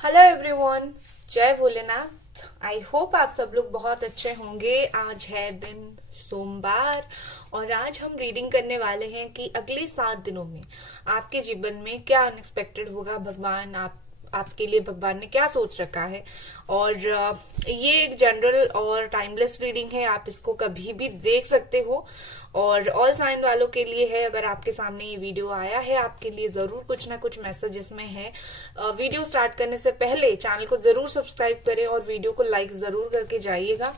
Hello everyone, जय Bholenath. I hope आप सब लोग बहुत अच्छे होंगे। आज है दिन सोमवार और आज हम रीडिंग करने वाले हैं कि अगले 7 दिनों में आपके जीवन में क्या अनएक्सपेक्टेड होगा। आपके लिए भगवान ने क्या सोच रखा है। और ये एक जनरल और टाइमलेस रीडिंग है, आप इसको कभी भी देख सकते हो। और ऑल साइन वालों के लिए है, अगर आपके सामने ये वीडियो आया है आपके लिए जरूर कुछ ना कुछ मैसेज इसमें है। वीडियो स्टार्ट करने से पहले चैनल को जरूर सब्सक्राइब करें और वीडियो को लाइक जरूर करके जाइएगा।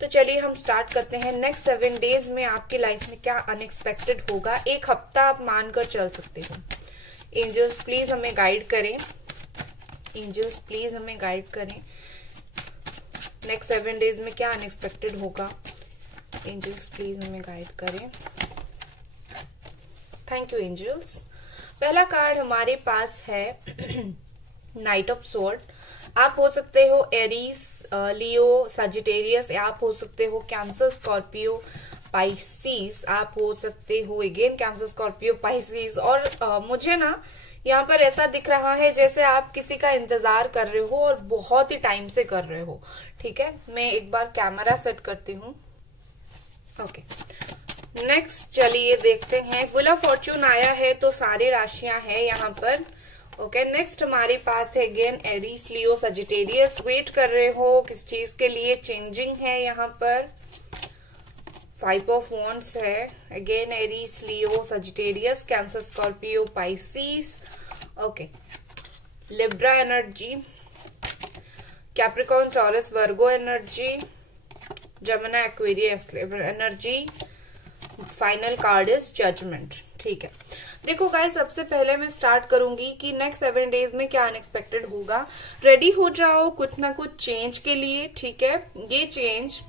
तो चलिए हम स्टार्ट करते हैं। नेक्स्ट 7 डेज में आपकी लाइफ में क्या अनएक्सपेक्टेड होगा, एक हफ्ता आप मानकर चल सकते हो। एंजल्स प्लीज हमें गाइड करें, एंजल्स प्लीज हमें गाइड करें। नेक्स्ट 7 डेज में क्या अनएक्सपेक्टेड होगा, एंजल्स प्लीज हमें गाइड करें। Thank you angels. पहला कार्ड हमारे पास है नाइट ऑफ स्वॉर्ड। आप हो सकते हो एरीज, लियो, सजिटेरियस, आप हो सकते हो कैंसर, स्कॉर्पियो, पाइसिस, आप हो सकते हो अगेन कैंसर, स्कॉर्पियो, पाइसिस। और मुझे ना यहाँ पर ऐसा दिख रहा है जैसे आप किसी का इंतजार कर रहे हो और बहुत ही टाइम से कर रहे हो। ठीक है, मैं एक बार कैमरा सेट करती हूँ। ओके, नेक्स्ट चलिए देखते हैं। व्हील ऑफ फॉर्च्यून आया है तो सारी राशियां हैं यहाँ पर। ओके, नेक्स्ट हमारे पास है again Aries, Leo, Sagittarius. Wait कर रहे हो किस चीज के लिए, चेंजिंग है यहाँ पर। 5 ऑफ वॉन्ड्स है again Aries, Leo, Sagittarius, Cancer, Scorpio, Pisces. Okay, Libra energy, Capricorn, Taurus, Virgo energy, Gemini, Aquarius energy. Final card is judgement. ठीक है, देखो गाइस, सबसे पहले मैं स्टार्ट करूंगी कि नेक्स्ट 7 डेज में क्या अनएक्सपेक्टेड होगा। रेडी हो जाओ कुछ ना कुछ चेंज के लिए। ठीक है, ये चेंज,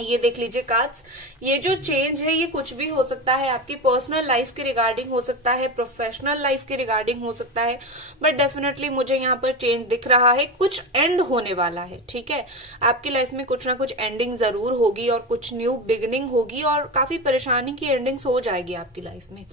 ये देख लीजिए कार्ड्स, ये जो चेंज है ये कुछ भी हो सकता है। आपकी पर्सनल लाइफ के रिगार्डिंग हो सकता है, प्रोफेशनल लाइफ के रिगार्डिंग हो सकता है, बट डेफिनेटली मुझे यहाँ पर चेंज दिख रहा है। कुछ एंड होने वाला है। ठीक है, आपकी लाइफ में कुछ ना कुछ एंडिंग जरूर होगी और कुछ न्यू बिगिनिंग होगी और काफी परेशानी की एंडिंग्स हो जाएगी आपकी लाइफ में।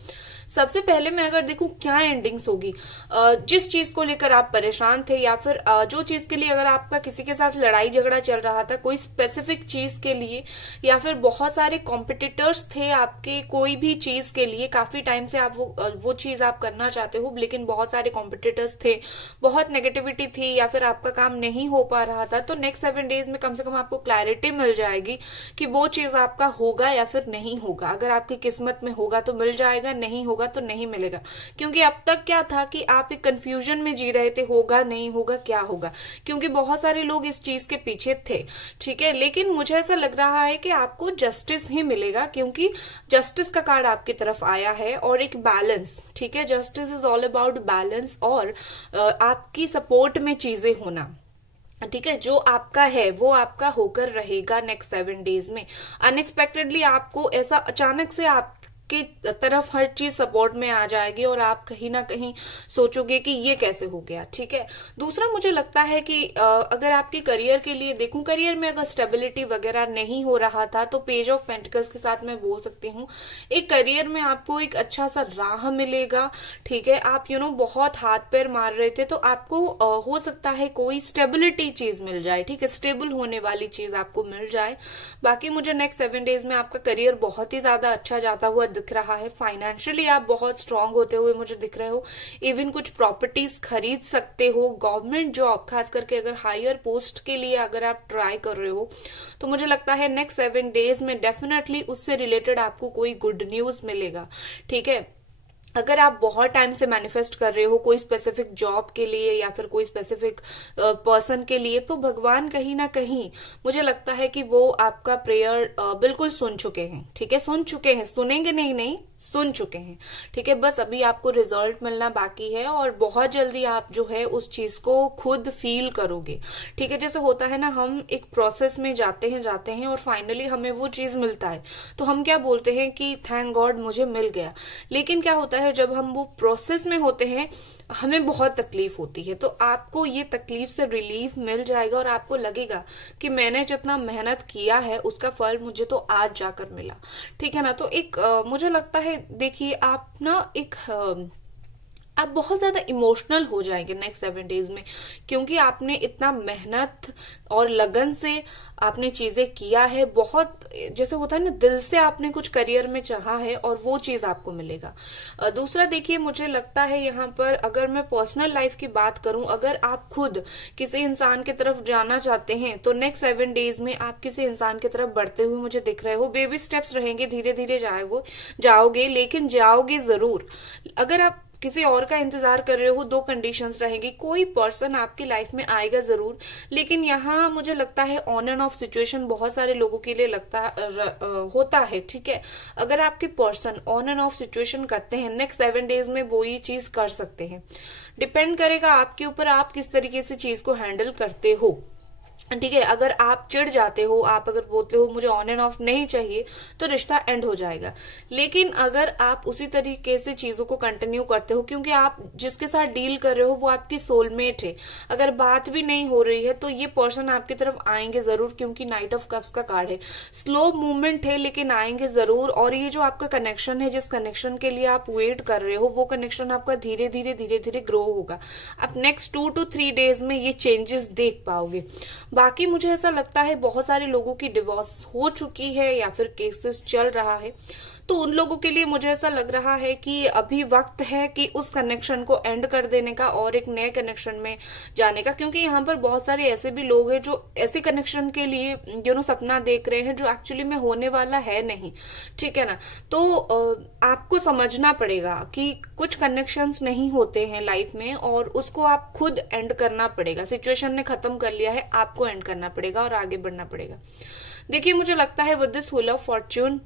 सबसे पहले मैं अगर देखूं क्या एंडिंग्स होगी, जिस चीज को लेकर आप परेशान थे या फिर जो चीज के लिए अगर आपका किसी के साथ लड़ाई झगड़ा चल रहा था, कोई स्पेसिफिक चीज के लिए, या फिर बहुत सारे कॉम्पिटिटर्स थे आपके कोई भी चीज के लिए, काफी टाइम से आप वो चीज आप करना चाहते हो लेकिन बहुत सारे कॉम्पिटिटर्स थे, बहुत नेगेटिविटी थी या फिर आपका काम नहीं हो पा रहा था, तो नेक्स्ट 7 डेज में कम से कम आपको क्लैरिटी मिल जाएगी कि वो चीज आपका होगा या फिर नहीं होगा। अगर आपकी किस्मत में होगा तो मिल जाएगा, नहीं होगा तो नहीं मिलेगा। क्योंकि अब तक क्या था कि आप एक कंफ्यूजन में जी रहे थे, होगा नहीं होगा क्या होगा, क्योंकि बहुत सारे लोग इस चीज के पीछे थे। ठीक है, लेकिन मुझे ऐसा लग रहा है कि आपको जस्टिस ही मिलेगा, क्योंकि जस्टिस का कार्ड आपकी तरफ आया है और एक बैलेंस। ठीक है, justice is all about balance और आपकी सपोर्ट में चीजें होना। ठीक है, जो आपका है वो आपका होकर रहेगा नेक्स्ट 7 डेज में। अनएक्सपेक्टेडली आपको ऐसा अचानक से आपकी तरफ हर चीज सपोर्ट में आ जाएगी और आप कहीं ना कहीं सोचोगे कि ये कैसे हो गया। ठीक है, दूसरा मुझे लगता है कि अगर आपके करियर के लिए देखूं, करियर में अगर स्टेबिलिटी वगैरह नहीं हो रहा था तो पेज ऑफ पेंटिकल्स के साथ मैं बोल सकती हूँ एक करियर में आपको एक अच्छा सा राह मिलेगा। ठीक है, आप बहुत हाथ पैर मार रहे थे तो आपको हो सकता है कोई स्टेबिलिटी चीज मिल जाए। ठीक है, स्टेबल होने वाली चीज आपको मिल जाए। बाकी मुझे नेक्स्ट 7 डेज में आपका करियर बहुत ही ज्यादा अच्छा जाता हुआ दिख रहा है। फाइनेंशियली आप बहुत स्ट्रांग होते हुए मुझे दिख रहे हो। इवन कुछ प्रॉपर्टीज खरीद सकते हो। गवर्नमेंट जॉब, खास करके अगर हायर पोस्ट के लिए अगर आप ट्राई कर रहे हो तो मुझे लगता है नेक्स्ट 7 डेज में डेफिनेटली उससे रिलेटेड आपको कोई गुड न्यूज मिलेगा। ठीक है, अगर आप बहुत टाइम से मैनिफेस्ट कर रहे हो कोई स्पेसिफिक जॉब के लिए या फिर कोई स्पेसिफिक पर्सन के लिए, तो भगवान कहीं ना कहीं मुझे लगता है कि वो आपका प्रेयर बिल्कुल सुन चुके हैं। ठीक है, सुन चुके हैं, सुनेंगे नहीं सुन चुके हैं। ठीक है, बस अभी आपको रिजल्ट मिलना बाकी है और बहुत जल्दी आप जो है उस चीज को खुद फील करोगे। ठीक है, जैसे होता है ना, हम एक प्रोसेस में जाते हैं और फाइनली हमें वो चीज मिलता है तो हम क्या बोलते हैं कि थैंक गॉड मुझे मिल गया। लेकिन क्या होता है जब हम वो प्रोसेस में होते हैं हमें बहुत तकलीफ होती है, तो आपको ये तकलीफ से रिलीफ मिल जाएगा और आपको लगेगा कि मैंने जितना मेहनत किया है उसका फल मुझे तो आज जाकर मिला। ठीक है ना, तो एक मुझे लगता है देखिए आप ना एक आप बहुत ज्यादा इमोशनल हो जाएंगे नेक्स्ट 7 डेज में, क्योंकि आपने इतना मेहनत और लगन से आपने चीजें किया है, बहुत जैसे होता है ना, दिल से आपने कुछ करियर में चाहा है और वो चीज आपको मिलेगा। दूसरा देखिए, मुझे लगता है यहाँ पर अगर मैं पर्सनल लाइफ की बात करूं, अगर आप खुद किसी इंसान की तरफ जाना चाहते हैं तो नेक्स्ट 7 डेज में आप किसी इंसान की तरफ बढ़ते हुए मुझे दिख रहे हो। बेबी स्टेप्स रहेंगे, धीरे धीरे जाओगे, लेकिन जाओगे जरूर। अगर आप किसी और का इंतजार कर रहे हो, दो कंडीशंस रहेंगी। कोई पर्सन आपकी लाइफ में आएगा जरूर, लेकिन यहाँ मुझे लगता है ऑन एंड ऑफ सिचुएशन बहुत सारे लोगों के लिए होता है, ठीक है। अगर आपके person on end of situation करते हैं, नेक्स्ट 7 डेज में वो ये चीज कर सकते हैं। डिपेंड करेगा आपके ऊपर, आप किस तरीके से चीज को हैंडल करते हो, ठीक है। अगर आप चिढ़ जाते हो, आप अगर बोलते हो मुझे ऑन एंड ऑफ नहीं चाहिए, तो रिश्ता एंड हो जाएगा। लेकिन अगर आप उसी तरीके से चीजों को कंटिन्यू करते हो, क्योंकि आप जिसके साथ डील कर रहे हो वो आपकी सोलमेट है, अगर बात भी नहीं हो रही है तो ये पर्सन आपकी तरफ आएंगे जरूर, क्योंकि नाइट ऑफ कप्स का कार्ड है। स्लो मूवमेंट है लेकिन आएंगे जरूर। और ये जो आपका कनेक्शन है, जिस कनेक्शन के लिए आप वेट कर रहे हो, वो कनेक्शन आपका धीरे धीरे ग्रो होगा। आप नेक्स्ट 2 to 3 डेज में ये चेंजेस देख पाओगे। बाकी मुझे ऐसा लगता है बहुत सारे लोगों की डिवोर्स हो चुकी है या फिर केसेस चल रहा है, तो उन लोगों के लिए मुझे ऐसा लग रहा है कि अभी वक्त है कि उस कनेक्शन को एंड कर देने का और एक नए कनेक्शन में जाने का। क्योंकि यहाँ पर बहुत सारे ऐसे भी लोग हैं जो ऐसे कनेक्शन के लिए सपना देख रहे हैं जो एक्चुअली में होने वाला है नहीं, ठीक है ना। तो आपको समझना पड़ेगा कि कुछ कनेक्शंस नहीं होते हैं लाइफ में, और उसको आप खुद एंड करना पड़ेगा। सिचुएशन ने खत्म कर लिया है, आपको एंड करना पड़ेगा और आगे बढ़ना पड़ेगा। देखिए, मुझे लगता है with this wheel of Fortune,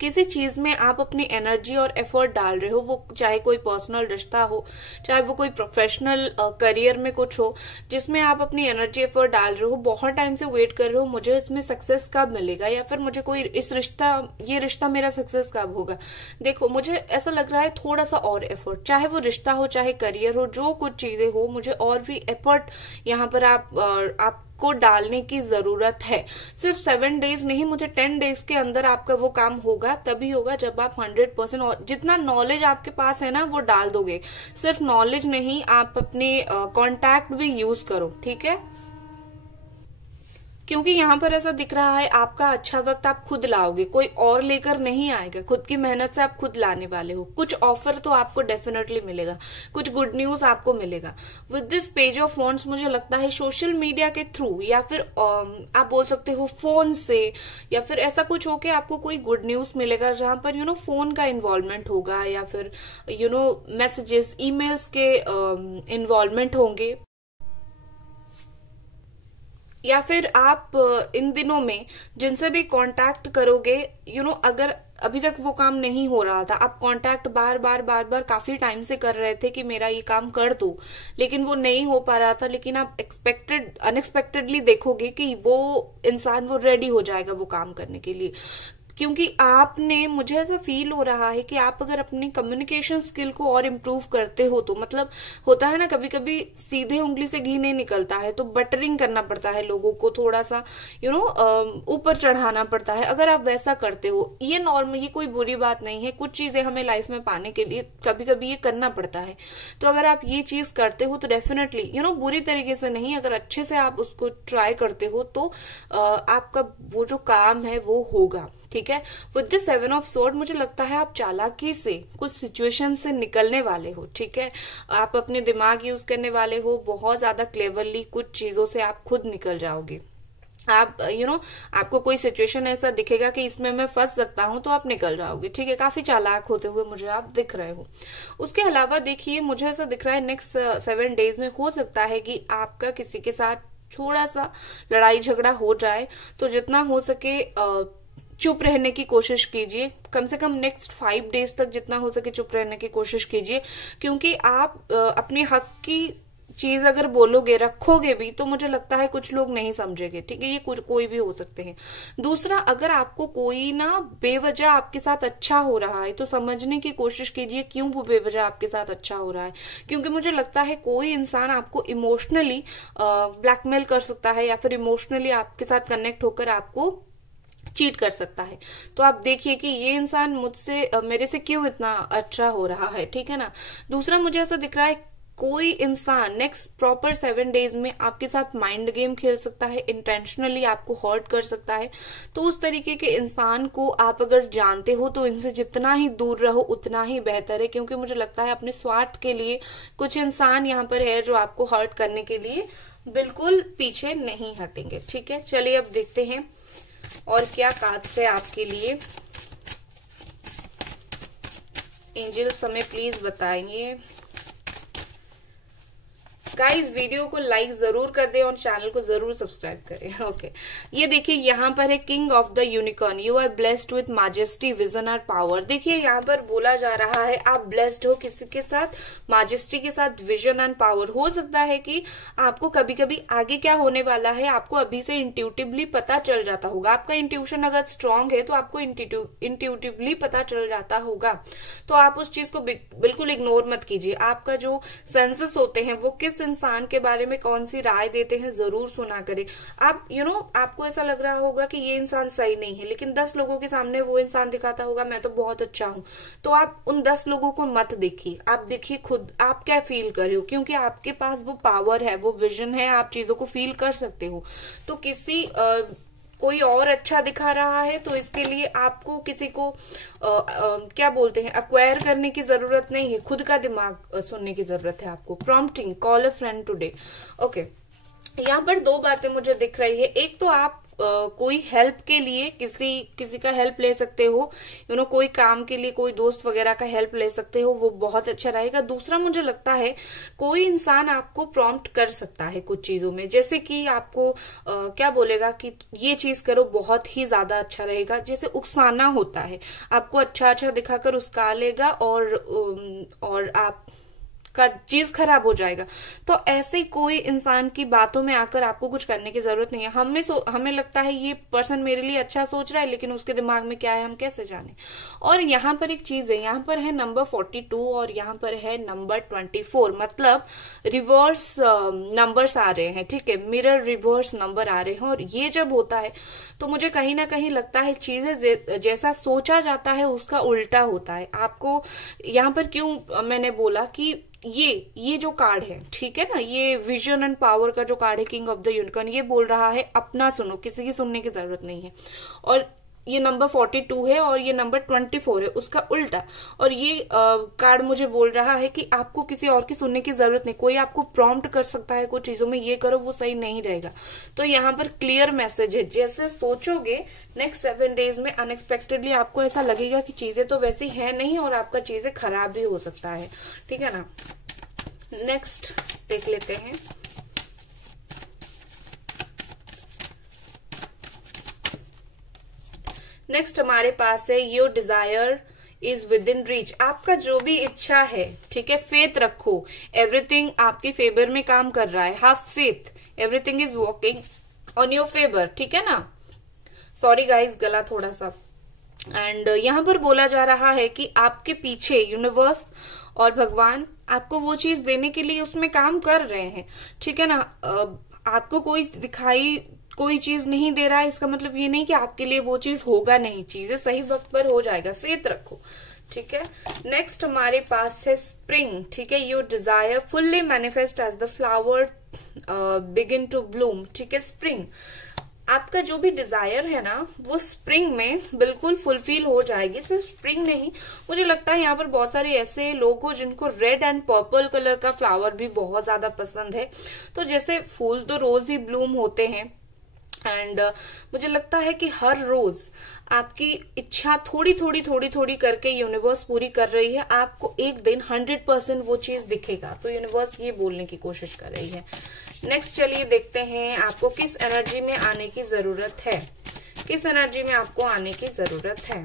किसी चीज में आप अपनी एनर्जी और एफर्ट डाल रहे हो, वो चाहे कोई पर्सनल रिश्ता हो, चाहे वो कोई प्रोफेशनल करियर में कुछ हो, जिसमें आप अपनी एनर्जी एफर्ट डाल रहे हो, बहुत टाइम से वेट कर रहे हो मुझे इसमें सक्सेस कब मिलेगा, या फिर मुझे कोई ये रिश्ता मेरा सक्सेस कब होगा। देखो, मुझे ऐसा लग रहा है थोड़ा सा और एफर्ट, चाहे वो रिश्ता हो चाहे करियर हो, जो कुछ चीजें हो, मुझे और भी एफर्ट यहाँ पर आप को डालने की जरूरत है। सिर्फ 7 डेज नहीं, मुझे 10 डेज के अंदर आपका वो काम होगा। तभी होगा जब आप 100% और जितना नॉलेज आपके पास है ना वो डाल दोगे। सिर्फ नॉलेज नहीं, आप अपने कॉन्टैक्ट भी यूज करो, ठीक है। क्योंकि यहाँ पर ऐसा दिख रहा है आपका अच्छा वक्त आप खुद लाओगे, कोई और लेकर नहीं आएगा। खुद की मेहनत से आप खुद लाने वाले हो। कुछ ऑफर तो आपको डेफिनेटली मिलेगा, कुछ गुड न्यूज आपको मिलेगा। With this page of wands मुझे लगता है सोशल मीडिया के थ्रू, या फिर आप बोल सकते हो फोन से, या फिर ऐसा कुछ हो कि आपको कोई गुड न्यूज मिलेगा जहां पर फोन का इन्वॉल्वमेंट होगा, या फिर मैसेजेस, ईमेल्स के इन्वॉल्वमेंट होंगे। या फिर आप इन दिनों में जिनसे भी कांटेक्ट करोगे, अगर अभी तक वो काम नहीं हो रहा था, आप कांटेक्ट बार बार काफी टाइम से कर रहे थे कि मेरा ये काम कर दो, लेकिन वो नहीं हो पा रहा था, लेकिन आप अनएक्सपेक्टेडली देखोगे कि वो इंसान वो रेडी हो जाएगा वो काम करने के लिए। क्योंकि आपने, मुझे ऐसा फील हो रहा है कि आप अगर अपनी कम्युनिकेशन स्किल को और इम्प्रूव करते हो तो, मतलब होता है ना कभी कभी सीधे उंगली से घी नहीं निकलता है, तो बटरिंग करना पड़ता है लोगों को, थोड़ा सा ऊपर चढ़ाना पड़ता है। अगर आप वैसा करते हो, ये नॉर्मल, ये कोई बुरी बात नहीं है। कुछ चीजें हमें लाइफ में पाने के लिए कभी कभी ये करना पड़ता है। तो अगर आप ये चीज करते हो तो डेफिनेटली बुरी तरीके से नहीं, अगर अच्छे से आप उसको ट्राई करते हो तो आपका वो जो काम है वो होगा, ठीक है। विद द 7 ऑफ स्वॉर्ड मुझे लगता है आप चालाकी से कुछ सिचुएशन से निकलने वाले हो, ठीक है। आप अपने दिमाग यूज करने वाले हो, बहुत ज्यादा क्लेवरली कुछ चीजों से आप खुद निकल जाओगे। आप आपको कोई सिचुएशन ऐसा दिखेगा कि इसमें मैं फंस सकता हूं, तो आप निकल जाओगे, ठीक है। काफी चालाक होते हुए मुझे आप दिख रहे हो। उसके अलावा देखिए, मुझे ऐसा दिख रहा है नेक्स्ट 7 डेज में हो सकता है कि आपका किसी के साथ थोड़ा सा लड़ाई झगड़ा हो जाए, तो जितना हो सके चुप रहने की कोशिश कीजिए। कम से कम नेक्स्ट 5 डेज तक जितना हो सके चुप रहने की कोशिश कीजिए, क्योंकि आप अपने हक की चीज अगर बोलोगे, रखोगे भी, तो मुझे लगता है कुछ लोग नहीं समझेंगे, ठीक है। ये कोई भी हो सकते हैं। दूसरा, अगर आपको कोई ना बेवजह आपके साथ अच्छा हो रहा है तो समझने की कोशिश कीजिए क्यों वो बेवजह आपके साथ अच्छा हो रहा है। क्योंकि मुझे लगता है कोई इंसान आपको इमोशनली ब्लैकमेल कर सकता है, या फिर इमोशनली आपके साथ कनेक्ट होकर आपको चीट कर सकता है। तो आप देखिए कि ये इंसान मुझसे मेरे से क्यों इतना अच्छा हो रहा है, ठीक है ना। दूसरा, मुझे ऐसा दिख रहा है कोई इंसान नेक्स्ट प्रॉपर 7 डेज में आपके साथ माइंड गेम खेल सकता है, इंटेंशनली आपको हर्ट कर सकता है। तो उस तरीके के इंसान को आप अगर जानते हो तो इनसे जितना ही दूर रहो उतना ही बेहतर है, क्योंकि मुझे लगता है अपने स्वार्थ के लिए कुछ इंसान यहाँ पर है जो आपको हर्ट करने के लिए बिल्कुल पीछे नहीं हटेंगे, ठीक है। चलिए अब देखते हैं और क्या कार्ड्स है आपके लिए। एंजल्स हमें प्लीज बताइए। गाइस वीडियो को लाइक जरूर कर दें और चैनल को जरूर सब्सक्राइब करें। ओके ये देखिए यहाँ पर है king of the unicorn, you are blessed with majesty, vision और पावर। देखिए यहाँ पर बोला जा रहा है आप ब्लेस्ड हो किसी के साथ, मैजेस्टी के साथ, विजन एंड पावर। हो सकता है कि आपको कभी कभी आगे क्या होने वाला है आपको अभी से इंट्यूटिवली पता चल जाता होगा। आपका इंट्यूशन अगर स्ट्रांग है तो आपको इंट्यूटिवली पता चल जाता होगा, तो आप उस चीज को बिल्कुल इग्नोर मत कीजिए। आपका जो सेंसेस होते हैं वो किस इंसान के बारे में कौन सी राय देते हैं जरूर सुना करें। आप आपको ऐसा लग रहा होगा कि ये इंसान सही नहीं है, लेकिन 10 लोगों के सामने वो इंसान दिखाता होगा मैं तो बहुत अच्छा हूं, तो आप उन 10 लोगों को मत देखिए, आप देखिए खुद आप क्या फील कर रहे हो, क्योंकि आपके पास वो पावर है, वो विजन है, आप चीजों को फील कर सकते हो। तो किसी कोई और अच्छा दिखा रहा है तो इसके लिए आपको किसी को क्या बोलते हैं अक्वायर करने की जरूरत नहीं है, खुद का दिमाग सुनने की जरूरत है आपको। प्रॉम्प्टिंग, कॉल अ फ्रेंड टुडे। ओके यहाँ पर 2 बातें मुझे दिख रही है। एक तो आप कोई हेल्प के लिए किसी का हेल्प ले सकते हो, कोई काम के लिए कोई दोस्त वगैरह का हेल्प ले सकते हो, वो बहुत अच्छा रहेगा। दूसरा मुझे लगता है कोई इंसान आपको प्रॉम्प्ट कर सकता है कुछ चीजों में, जैसे कि आपको क्या बोलेगा कि ये चीज करो बहुत ही ज्यादा अच्छा रहेगा, जैसे उकसाना होता है, आपको अच्छा अच्छा दिखाकर उकसा लेगा और आप का चीज खराब हो जाएगा। तो ऐसे कोई इंसान की बातों में आकर आपको कुछ करने की जरूरत नहीं है। हमें लगता है ये पर्सन मेरे लिए अच्छा सोच रहा है, लेकिन उसके दिमाग में क्या है हम कैसे जाने। और यहाँ पर एक चीज है, यहाँ पर है नंबर 42 और यहाँ पर है नंबर 24, मतलब रिवर्स नंबर्स आ रहे हैं, ठीक है, मिरर रिवर्स नंबर आ रहे हैं। और ये जब होता है तो मुझे कहीं ना कहीं लगता है चीजें जैसा सोचा जाता है उसका उल्टा होता है। आपको यहाँ पर क्यों मैंने बोला कि ये जो कार्ड है, ठीक है ना, ये विजन एंड पावर का जो कार्ड है किंग ऑफ द यूनिकॉर्न, ये बोल रहा है अपना सुनो, किसी की सुनने की जरूरत नहीं है। और ये नंबर 42 है और ये नंबर 24 है, उसका उल्टा। और ये कार्ड मुझे बोल रहा है कि आपको किसी और की सुनने की जरूरत नहीं, कोई आपको प्रॉम्प्ट कर सकता है कुछ चीजों में, ये करो वो सही नहीं रहेगा। तो यहाँ पर क्लियर मैसेज है, जैसे सोचोगे नेक्स्ट 7 डेज में अनएक्सपेक्टेडली आपको ऐसा लगेगा कि चीजें तो वैसी है नहीं और आपका चीजें खराब भी हो सकता है, ठीक है ना। नेक्स्ट देख लेते हैं। नेक्स्ट हमारे पास है your desire is with in reach. आपका जो भी इच्छा है, ठीक है, फेथ रखो, एवरीथिंग आपके फेवर में काम कर रहा है। Have faith, everything is working on your favour, ठीक है ना। सॉरी गाइज गला थोड़ा सा। एंड यहाँ पर बोला जा रहा है कि आपके पीछे यूनिवर्स और भगवान आपको वो चीज देने के लिए उसमें काम कर रहे हैं, ठीक है ना। आपको कोई चीज नहीं दे रहा है, इसका मतलब ये नहीं कि आपके लिए वो चीज होगा नहीं, चीजें सही वक्त पर हो जाएगा, फेथ रखो, ठीक है। नेक्स्ट हमारे पास है स्प्रिंग, ठीक है, your desire fully manifest as the flower begin to bloom, ठीक है। स्प्रिंग, आपका जो भी डिजायर है ना वो स्प्रिंग में बिल्कुल फुलफिल हो जाएगी। सिर्फ स्प्रिंग नहीं, मुझे लगता है यहाँ पर बहुत सारे ऐसे लोग हो जिनको रेड एंड पर्पल कलर का फ्लावर भी बहुत ज्यादा पसंद है। तो जैसे फूल तो रोज ही ब्लूम होते हैं एंड मुझे लगता है कि हर रोज आपकी इच्छा थोड़ी थोड़ी करके यूनिवर्स पूरी कर रही है। आपको एक दिन 100% वो चीज दिखेगा, तो यूनिवर्स ये बोलने की कोशिश कर रही है। नेक्स्ट चलिए देखते हैं आपको किस एनर्जी में आने की जरूरत है, किस एनर्जी में आपको आने की जरूरत है।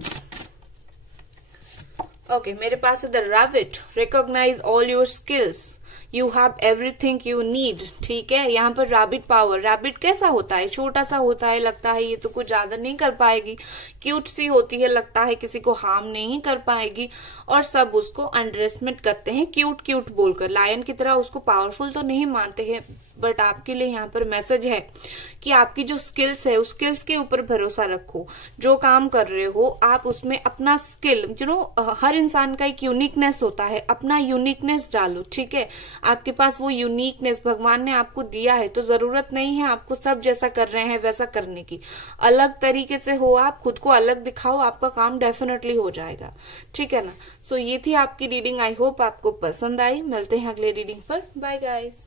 ओके मेरे पास है the rabbit, recognise all your skills, you have everything you need. ठीक है, यहाँ पर रैबिट पावर, रैबिट कैसा होता है, छोटा सा होता है, लगता है ये तो कुछ ज्यादा नहीं कर पाएगी, क्यूट सी होती है, लगता है किसी को हार्म नहीं कर पाएगी, और सब उसको अंडरएस्टिमेट करते हैं क्यूट क्यूट बोलकर। लायन की तरह उसको पावरफुल तो नहीं मानते हैं, बट आपके लिए यहाँ पर मैसेज है कि आपकी जो स्किल्स है उस स्किल्स के ऊपर भरोसा रखो। जो काम कर रहे हो आप उसमें अपना स्किल, हर इंसान का एक यूनिकनेस होता है, अपना यूनिकनेस डालो। ठीक है, आपके पास वो यूनिकनेस भगवान ने आपको दिया है, तो जरूरत नहीं है आपको सब जैसा कर रहे हैं वैसा करने की। अलग तरीके से हो, आप खुद को अलग दिखाओ, आपका काम डेफिनेटली हो जाएगा। ठीक है ना। सो ये थी आपकी रीडिंग, आई होप आपको पसंद आई। मिलते हैं अगले रीडिंग पर। Bye guys.